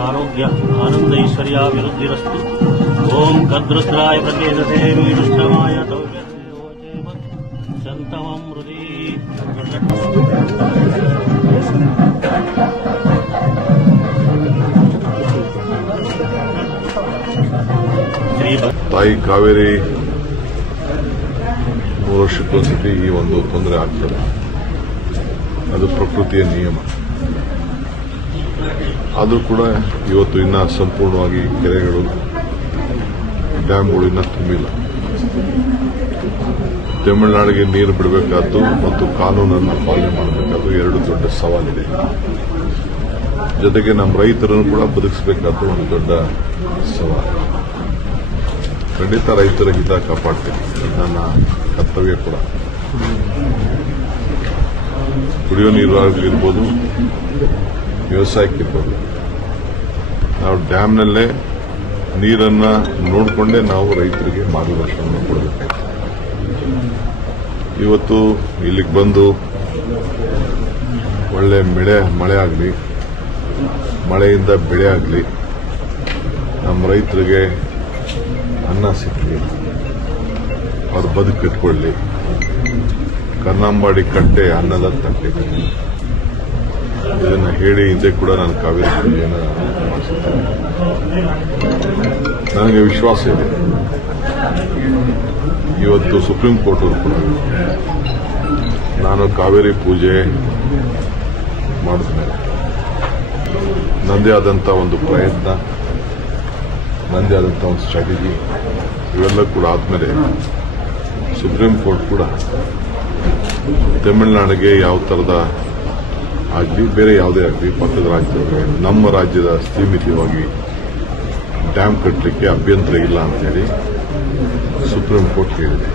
आरोग्य आनंद ऐश्वर्याभिवृद्धिरस्तु। ओम कद्रुद्राय प्रकेशते वीरुश्रवाय शन्तमं हृदि ತಾಯಿ ಕಾವೇರಿ 3 ವರ್ಷಕ್ಕೊಂದ್ಸತಿ ಈ ಒಂದು ತೊಂದರೆ ಆಗ್ತದೆ. ಅದು ಪ್ರಕೃತಿಯ ನಿಯಮ. ಆದರೂ ಕೂಡ ಇವತ್ತು ಇನ್ನ ಸಂಪೂರ್ಣವಾಗಿ ಕೆರೆಗಳು ಡ್ಯಾಂಗಳು ಇನ್ನೂ ತುಂಬಿಲ್ಲ. ತಮಿಳುನಾಡಿಗೆ ನೀರು ಬಿಡಬೇಕಾದ್ದು ಮತ್ತು ಕಾನೂನನ್ನು ಪಾಲನೆ ಮಾಡಬೇಕಾದ್ದು ಎರಡು ದೊಡ್ಡ ಸವಾಲಿದೆ. ಜೊತೆಗೆ ನಮ್ಮ ರೈತರನ್ನು ಕೂಡ ಬದುಕಿಸಬೇಕಾದ್ದು ಒಂದು ದೊಡ್ಡ ಸವಾಲು. ಖಂಡಿತ ರೈತರ ಹಿತ ಕಾಪಾಡ್ತೀನಿ, ನನ್ನ ಕರ್ತವ್ಯ ಕೂಡ. ಕುಡಿಯೋ ನೀರಾಗಿರ್ಬೋದು, ವ್ಯವಸಾಯಕ್ಕಿರ್ಬೋದು, ನಾವು ಡ್ಯಾಮ್ನಲ್ಲೇ ನೀರನ್ನ ನೋಡಿಕೊಂಡೇ ನಾವು ರೈತರಿಗೆ ಮಾರ್ಗದರ್ಶನ ಕೊಡಬೇಕಾಗ್ತದೆ. ಇವತ್ತು ಇಲ್ಲಿಗೆ ಬಂದು ಒಳ್ಳೆ ಮಳೆ ಆಗಲಿ, ಮಳೆಯಿಂದ ಬೆಳೆ ಆಗಲಿ, ನಮ್ಮ ರೈತರಿಗೆ ಅನ್ನ ಸಿಕ್ಕಲಿ, ಅವ್ರ ಬದುಕು ಕಟ್ಕೊಳ್ಳಿ, ಕನ್ನಂಬಾಡಿ ಕಟ್ಟೆ ಅನ್ನದ ತಟ್ಟೆ. ಇದನ್ನು ಹೇಳಿ ಹಿಂದೆ ಕೂಡ ನಾನು ಕಾವೇರಿ ಪೂಜೆಯನ್ನು ಮಾಡಿಸಿದ್ದೇನೆ. ನನಗೆ ವಿಶ್ವಾಸ ಇದೆ, ಇವತ್ತು ಸುಪ್ರೀಂ ಕೋರ್ಟ್ ಅವರು ಕೂಡ ನಾನು ಕಾವೇರಿ ಪೂಜೆ ಮಾಡಿದ್ಮೇಲೆ ನನ್ನದೇ ಆದಂಥ ಒಂದು ಪ್ರಯತ್ನ, ನನ್ನದೇ ಆದಂಥ ಒಂದು ಸ್ಟ್ರಾಟಜಿ ಇವೆಲ್ಲ ಕೂಡ ಆದಮೇಲೆ ಸುಪ್ರೀಂ ಕೋರ್ಟ್ ಕೂಡ ತಮಿಳುನಾಡಿಗೆ ಯಾವ ಥರದ ಆಗಲಿ, ಬೇರೆ ಯಾವುದೇ ಆಗಲಿ, ಪಕ್ಕದ ರಾಜ್ಯದವರಿಗೆ ನಮ್ಮ ರಾಜ್ಯದ ಸೀಮಿತವಾಗಿ ಡ್ಯಾಮ್ ಕಟ್ಟಲಿಕ್ಕೆ ಅಭ್ಯಂತರ ಇಲ್ಲ ಅಂತೇಳಿ ಸುಪ್ರೀಂ ಕೋರ್ಟ್ ಹೇಳಿದೆ.